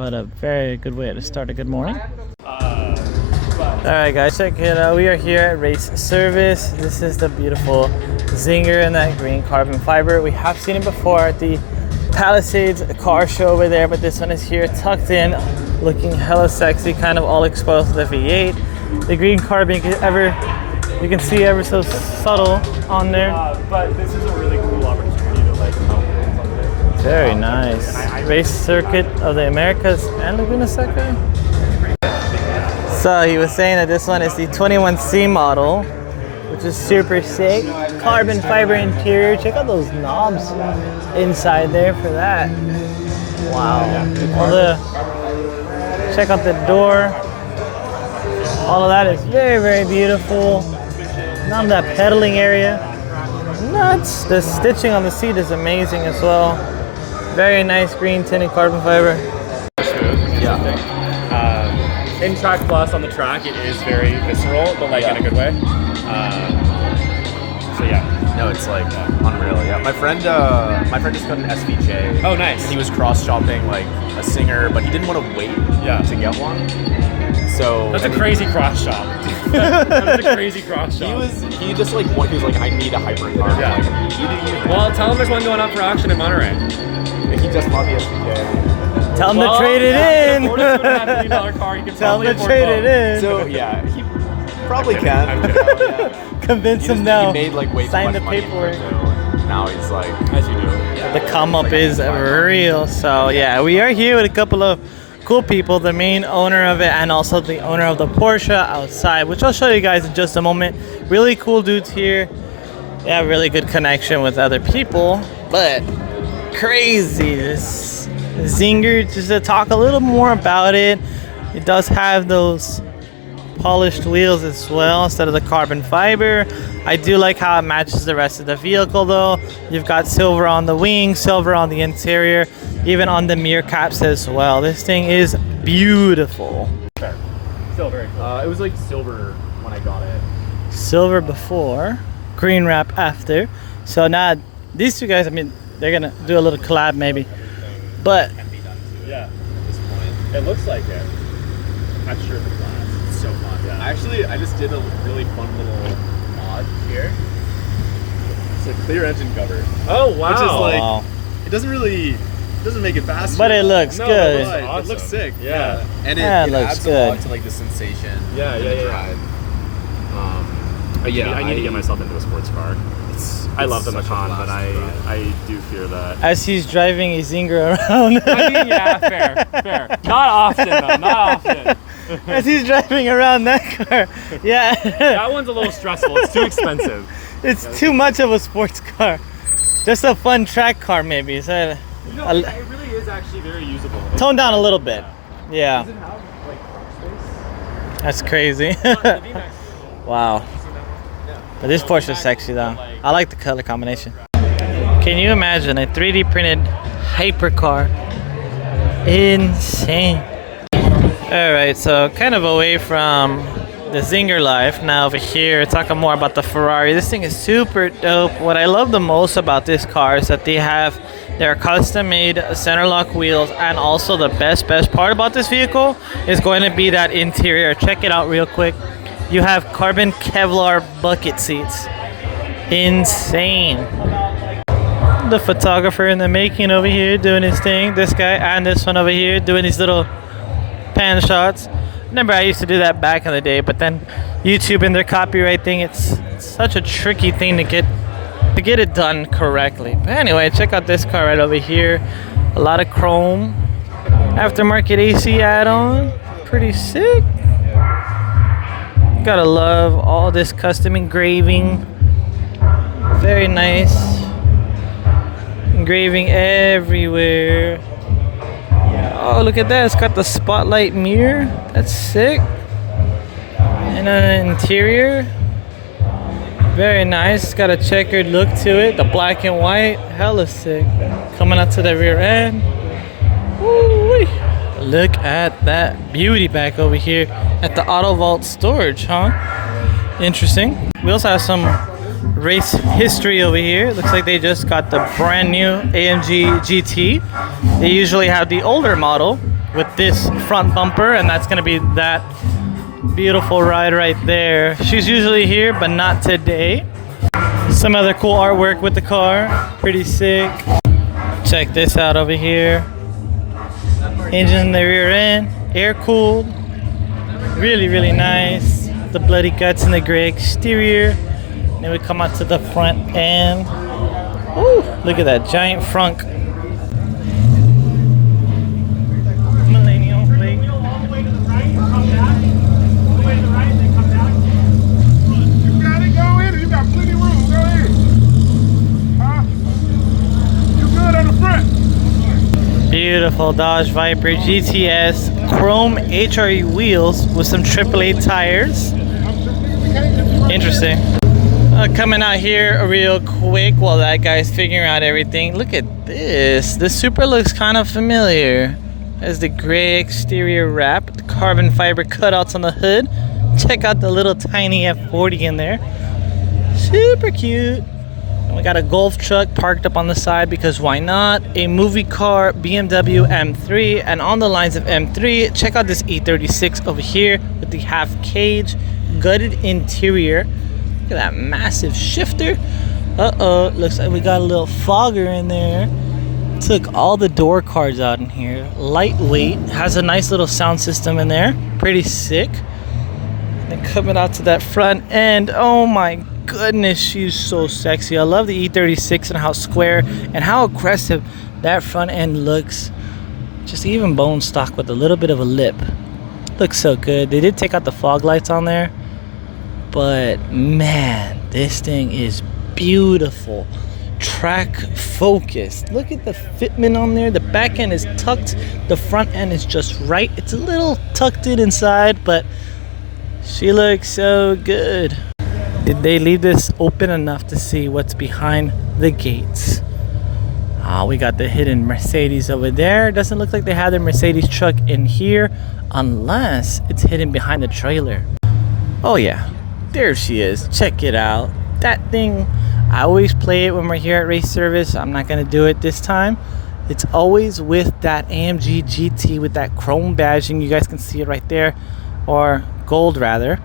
But a very good way to start a good morning. Alright guys, check it out. We are here at Race Service. This is the beautiful Zinger in that green carbon fiber. We have seen it before at the Palisades car show over there, but this one is here tucked in, looking hella sexy, kind of all exposed to the V8. The green carbon, you can see ever so subtle on there. But this is a really cool opportunity to like help something. Very nice. Race Circuit of the Americas and Laguna Seca. So he was saying that this one is the 21C model, which is super sick. Carbon fiber interior. Check out those knobs inside there for that. Wow. Check out the door. All of that is very, very beautiful. Not that pedaling area. Nuts. The stitching on the seat is amazing as well. Very nice green tinted carbon fiber. In Track Plus on the track, it is very visceral, but like in a good way. So yeah. No, it's like unreal. Yeah, my friend just got an SVJ. Oh, nice. He was cross shopping like a Singer, but he didn't want to wait to get one. So that's a crazy cross shop. That's a crazy cross shop. He was like, I need a Hypercar. Yeah. Well, tell him there's one going up for auction in Monterey. He just bought the SVJ. Tell him to trade it in. $2.5 million car. You can Tell him to trade it in. So yeah, he probably can. Convince him now. He made like way Sign too the much money paperwork. Now he's like, as you do. Yeah. The come up is real. So yeah, we are here with a couple of cool people, the main owner of it and also the owner of the Porsche outside, which I'll show you guys in just a moment. Really cool dudes here. Yeah, really good connection with other people, but crazy. This Zinger, just to talk a little more about it, it does have those polished wheels as well instead of the carbon fiber. I do like how it matches the rest of the vehicle though. You've got silver on the wing, silver on the interior, even on the mirror caps as well. This thing is beautiful. Fair. Still very cool. it was like silver when I got it. Silver before, green wrap after. So now these two guys, I mean, they're gonna do a little collab maybe. But yeah, at this point, it looks like it. I'm not sure if it lasts. It's so fun. Yeah. I just did a really fun little mod here. It's a clear engine cover. Oh wow! Which is like, it doesn't make it faster. But it looks good. It looks sick. Yeah. And it looks adds good. a lot to like the sensation. Yeah. Drive. I need to get myself into a sports car. I love the Macan, but I do fear that. As he's driving a Zinger around. I mean, yeah, fair. Not often, though. Not often. As he's driving around that car. Yeah. That one's a little stressful. It's too expensive. It's too much of a sports car. Just a fun track car, maybe. So, it really is actually very usable. Tone down a little bit. Yeah. Does it have, like, car space? That's crazy. Wow. But this Porsche is sexy though. I like the color combination. Can you imagine a 3D printed hypercar? Insane. Alright, so kind of away from the Zinger life, now over here talking more about the Ferrari. This thing is super dope. What I love the most about this car is that they have their custom made center lock wheels, and also the best part about this vehicle is going to be that interior. Check it out real quick. You have carbon Kevlar bucket seats. Insane. The photographer in the making over here doing his thing. This guy and this one over here doing these little pan shots. Remember, I used to do that back in the day, but then YouTube and their copyright thing, it's such a tricky thing to get it done correctly. But anyway, check out this car right over here. A lot of chrome. Aftermarket AC add-on. Pretty sick. Gotta love all this custom engraving. Very nice. Engraving everywhere. Oh, look at that. It's got the spotlight mirror. That's sick. And an interior. Very nice. It's got a checkered look to it. The black and white. Hella sick. Coming out to the rear end. Woo-wee. Look at that beauty back over here at the Auto Vault storage, huh? Interesting. We also have some race history over here. Looks like they just got the brand new AMG GT. They usually have the older model, with this front bumper, and that's gonna be that beautiful ride right there. She's usually here, but not today. Some other cool artwork with the car, pretty sick. Check this out over here. Engine in the rear end, air cooled. Really, really nice. The bloody guts in the gray exterior. Then we come out to the front end. Ooh, look at that giant frunk. Millennial plate. All the way to the right, come back. All the way to the right, then come back. You got it, go in. You got plenty of room. Go ahead. Huh? You good on the front? Beautiful Dodge Viper GTS chrome HRE wheels with some AAA tires. Interesting. Coming out here real quick while that guy's figuring out everything. Look at this. This Supra looks kind of familiar. There's the gray exterior wrap, the carbon fiber cutouts on the hood. Check out the little tiny F40 in there. Super cute. And we got a Golf truck parked up on the side because why not? A movie car BMW M3, and on the lines of M3, check out this E36 over here with the half cage, gutted interior. Look at that massive shifter. Uh-oh, looks like we got a little fogger in there. Took all the door cards out in here. Lightweight, has a nice little sound system in there. Pretty sick. And coming out to that front end, oh my goodness, she's so sexy. I love the E36 and how square and how aggressive that front end looks. Just even bone stock with a little bit of a lip. Looks so good. They did take out the fog lights on there, but man, this thing is beautiful. Track focused. Look at the fitment on there. The back end is tucked, the front end is just right. It's a little tucked in inside, but she looks so good. Did they leave this open enough to see what's behind the gates? We got the hidden Mercedes over there. Doesn't look like they had their Mercedes truck in here unless it's hidden behind the trailer. Oh yeah, there she is. Check it out. That thing, I always play it when we're here at race service. I'm not gonna do it this time. It's always with that AMG GT with that chrome badging. You guys can see it right there, or gold rather.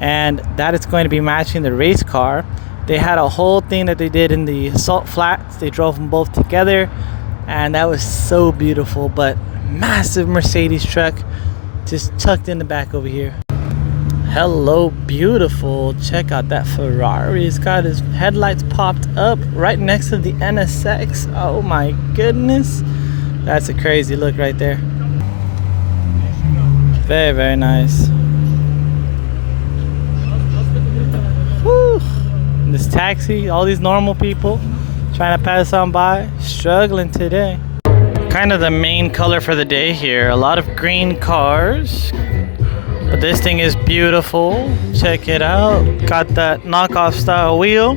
And that is going to be matching the race car. They had a whole thing that they did in the Salt Flats. They drove them both together, and that was so beautiful. But massive Mercedes truck just tucked in the back over here. Hello, beautiful. Check out that Ferrari. It's got his headlights popped up right next to the NSX. Oh my goodness, that's a crazy look right there. Very, very nice. Whew. This taxi, all these normal people trying to pass on by, struggling today. Kind of the main color for the day here. A lot of green cars, but this thing is beautiful. Check it out. Got that knockoff style wheel.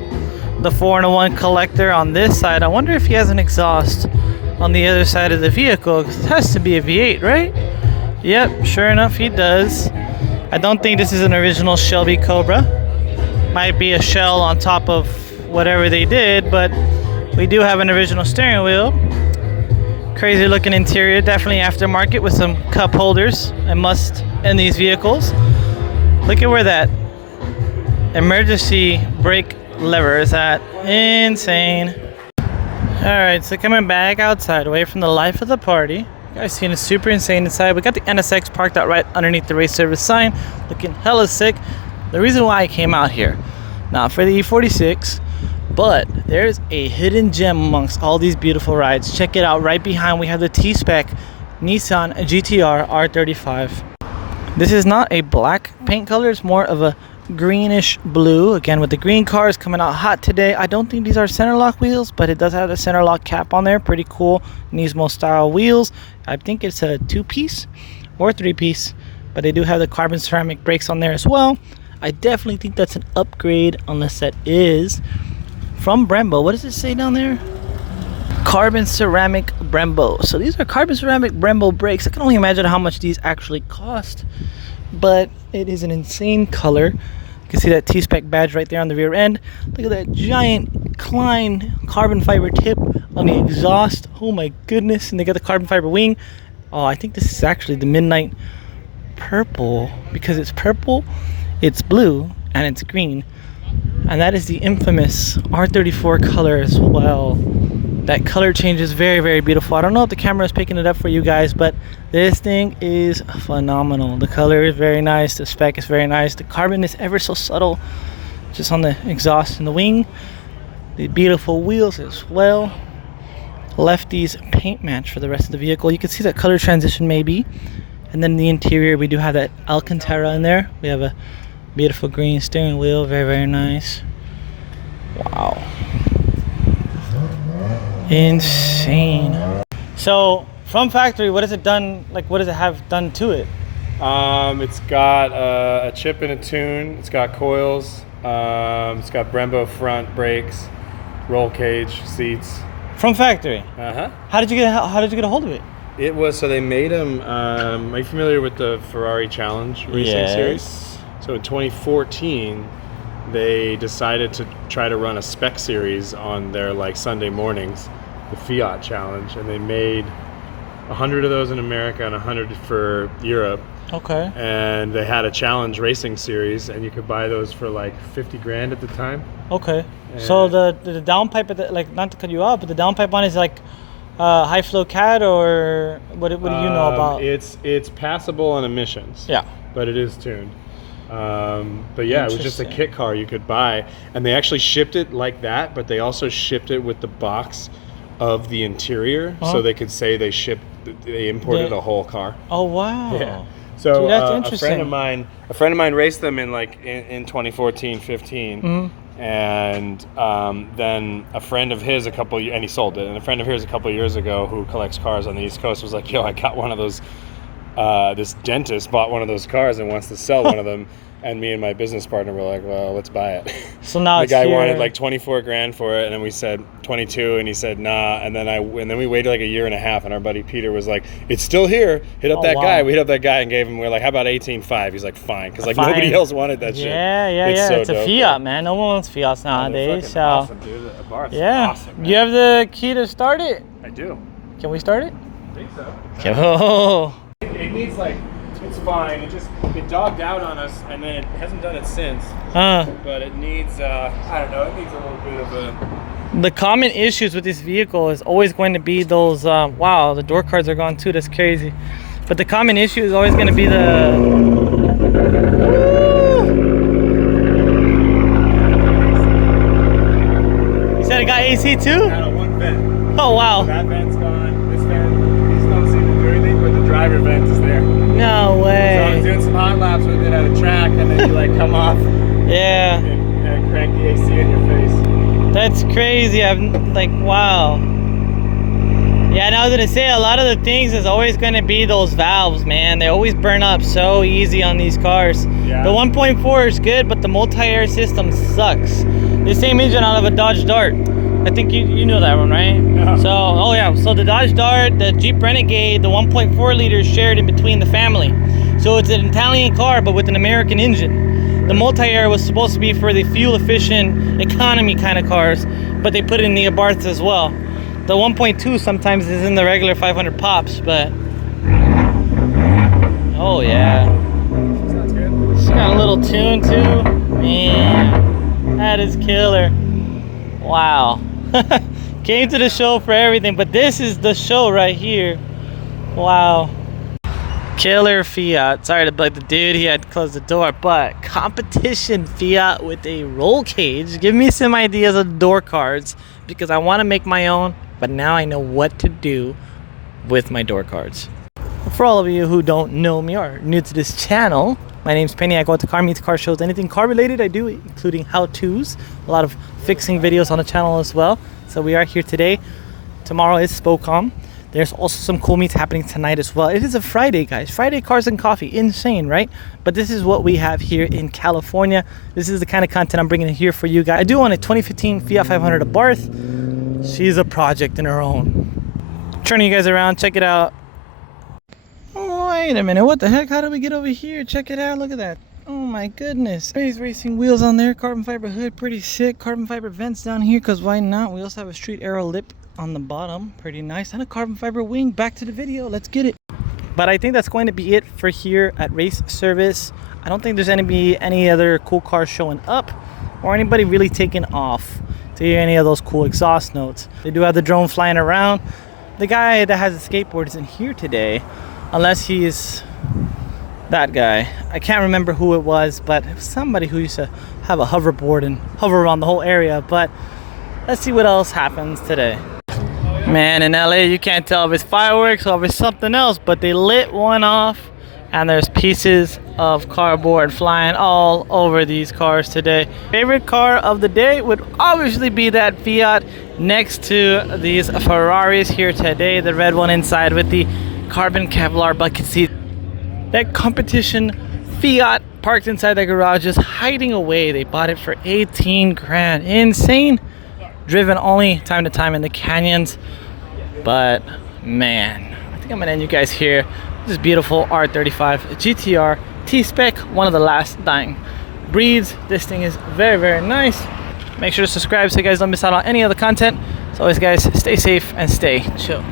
The 4-in-1 collector on this side. I wonder if he has an exhaust on the other side of the vehicle, because it has to be a V8, right? Yep, sure enough, he does. I don't think this is an original Shelby Cobra. Might be a shell on top of whatever they did, but we do have an original steering wheel. Crazy looking interior, definitely aftermarket with some cup holders, a must in these vehicles. Look at where that emergency brake lever is at. Insane. Alright, so coming back outside, away from the life of the party. You guys seen it super insane inside. We got the NSX parked out right underneath the race service sign, looking hella sick. The reason why I came out here, not for the E46, but there's a hidden gem amongst all these beautiful rides. Check it out. Right behind we have the T-Spec Nissan GTR R35. This is not a black paint color. It's more of a greenish blue. Again, with the green cars coming out hot today. I don't think these are center lock wheels, but it does have a center lock cap on there. Pretty cool Nismo style wheels. I think it's a 2-piece or 3-piece, but they do have the carbon ceramic brakes on there as well. I definitely think that's an upgrade, unless that is from Brembo. What does it say down there? Carbon ceramic Brembo. So these are carbon ceramic Brembo brakes. I can only imagine how much these actually cost, but it is an insane color. You can see that T-Spec badge right there on the rear end. Look at that giant Klein carbon fiber tip on the exhaust. Oh my goodness. And they got the carbon fiber wing Oh, I think this is actually the midnight purple, because it's purple, it's blue, and it's green. And that is the infamous R34 color as well. That color change is very, very beautiful. I don't know if the camera is picking it up for you guys, but this thing is phenomenal. The color is very nice. The spec is very nice. The carbon is ever so subtle, just on the exhaust and the wing. The beautiful wheels as well. Lefty's paint match for the rest of the vehicle. You can see that color transition maybe. And then the interior, we do have that Alcantara in there. We have a beautiful green steering wheel. Very, very nice. Wow. Insane. So from factory, what has it done? Like, what does it have done to it? It's got a chip and a tune. It's got coils. It's got Brembo front brakes, roll cage, seats. From factory. How did you get a hold of it? It was, so they made them. Are you familiar with the Ferrari Challenge racing series? So in 2014, they decided to try to run a spec series on their like Sunday mornings, the Fiat Challenge, and they made 100 of those in America and 100 for Europe. Okay. And they had a challenge racing series, and you could buy those for like 50 grand at the time. Okay. So the downpipe, like, not to cut you off, but the downpipe on is like high flow CAD, or what do you know about? It's passable on emissions. Yeah. But it is tuned. But yeah, it was just a kit car you could buy, and they actually shipped it like that, but they also shipped it with the box of the interior, so they could say they imported a whole car. Oh wow. Yeah. So dude, that's interesting. A friend of mine raced them in 2014, 15, and then a friend of his and he sold it. And a friend of his a couple years ago who collects cars on the East Coast was like, "Yo, I got one of those." This dentist bought one of those cars and wants to sell one of them. And me and my business partner were like, well, let's buy it. So now the guy wanted like 24 grand for it, and then we said 22, and he said nah. And then we waited like a year and a half, and our buddy Peter was like, it's still here. Hit up that guy. We hit up that guy and gave him. We're like, how about 18.5? He's like, fine, because like nobody else wanted that shit. Yeah. So it's a dope, Fiat, man. No one wants Fiats nowadays. So awesome, dude. Abarth's awesome, man. You have the key to start it? I do. Can we start it? I think so. Okay. Oh. It needs it's fine. It dogged out on us, and then it hasn't done it since. But it needs, I don't know, it needs a little bit of a... The common issues with this vehicle is always going to be those, wow, the door cards are gone too, that's crazy. But the common issue is always going to be the... You said it got AC too? Got a one vent. Oh, wow. That vent's gone. This vent, these don't seem to do anything, but the driver vent is there. No way. So I was doing some hot laps with it at a track, and then you like come off Yeah. and crank the AC in your face. That's crazy. I'm like, wow. Yeah, and I was gonna say, a lot of the things is always gonna be those valves, man. They always burn up so easy on these cars. Yeah. The 1.4 is good, but the multi-air system sucks. The same engine out of a Dodge Dart. I think you know that one, right? Yeah. So, oh yeah, so the Dodge Dart, the Jeep Renegade, the 1.4 liter is shared in between the family. So it's an Italian car, but with an American engine. The multi-air was supposed to be for the fuel-efficient economy kind of cars, but they put it in the Abarth as well. The 1.2 sometimes is in the regular 500 pops, but... Oh yeah. Sounds good. It's got a little tune too. Man, that is killer. Wow. Came to the show for everything, but this is the show right here. Wow. Killer Fiat. Sorry to bug the dude, he had to close the door, but competition Fiat with a roll cage. Give me some ideas of door cards, because I want to make my own, but now I know what to do with my door cards. For all of you who don't know me or new to this channel, my name's Penny. I go out to car meets, car shows, anything car related I do, including how-tos, a lot of fixing videos on the channel as well. So we are here today. Tomorrow is Spocom. There's also some cool meets happening tonight as well. It is a Friday, guys. Friday cars and coffee. Insane, right? But this is what we have here in California. This is the kind of content I'm bringing here for you guys. I do own a 2015 Fiat 500 Abarth. She's a project in her own. Turning you guys around, check it out. Wait a minute, what the heck? How did we get over here? Check it out, look at that. Oh my goodness. Race racing wheels on there, carbon fiber hood, pretty sick. Carbon fiber vents down here, because why not? We also have a street arrow lip on the bottom, pretty nice. And a carbon fiber wing. Back to the video, let's get it. But I think that's going to be it for here at Race Service. I don't think there's going to be any other cool cars showing up or anybody really taking off to hear any of those cool exhaust notes. They do have the drone flying around. The guy that has a skateboard isn't here today, unless he's that guy. I can't remember who it was, but it was somebody who used to have a hoverboard and hover around the whole area. But let's see what else happens today. Man, in LA you can't tell if it's fireworks or if it's something else, but they lit one off and there's pieces of cardboard flying all over these cars today. Favorite car of the day would obviously be that Fiat next to these Ferraris here today. The red one inside with the carbon Kevlar bucket seat. That competition Fiat parked inside the garage just hiding away. They bought it for 18 grand. Insane. Driven only time to time in the canyons. But man, I think I'm gonna end you guys here. This beautiful R35 GTR T-Spec, one of the last dying breeds. This thing is very, very nice. Make sure to subscribe so you guys don't miss out on any of the content. As always guys, stay safe and stay chill.